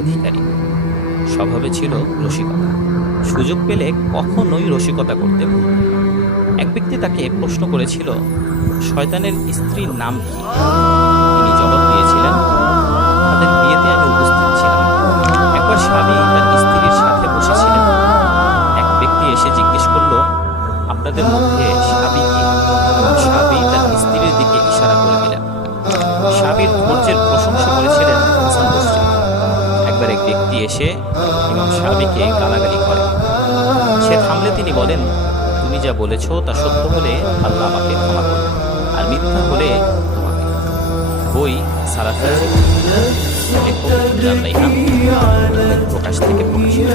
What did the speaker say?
অধিকারী, স্বভাবে ছিল রসিকতা। সুযোগ পেলে কখনোই রসিকতা করতে ভুলতেন না। এক ব্যক্তি তাকে প্রশ্ন করেছিল, শয়তানের স্ত্রীর নাম কি? তিনি জবাব দিয়েছিলেন, তাদের বিয়েতে আমি উপস্থিত ছিলাম। একবার স্বামী তার স্ত্রীর সাথে বসেছিলেন। এক ব্যক্তি এসে জিজ্ঞেস করলো, আপনাদের মধ্যে স্বামী কে? এবং স্বামী তার স্ত্রীর দিকে ইশারা করে দিলেন। স্বামীর ধৈর্যের প্রশংসা করেছিলেন হাসান বসরি। একবার এক ব্যক্তি এসে ইমাম স্বামীকে গালাগালি করে। সে থামলে তিনি বলেন, তুমি যা বলেছ তা সত্য হলে আল্লাহ আমাকে ক্ষমা করবে, আর মিথ্যা হলে তোমাকে। বই সালাফি জীবন, লেখক জান রাইহান, প্রকাশ থেকে প্রকাশিত।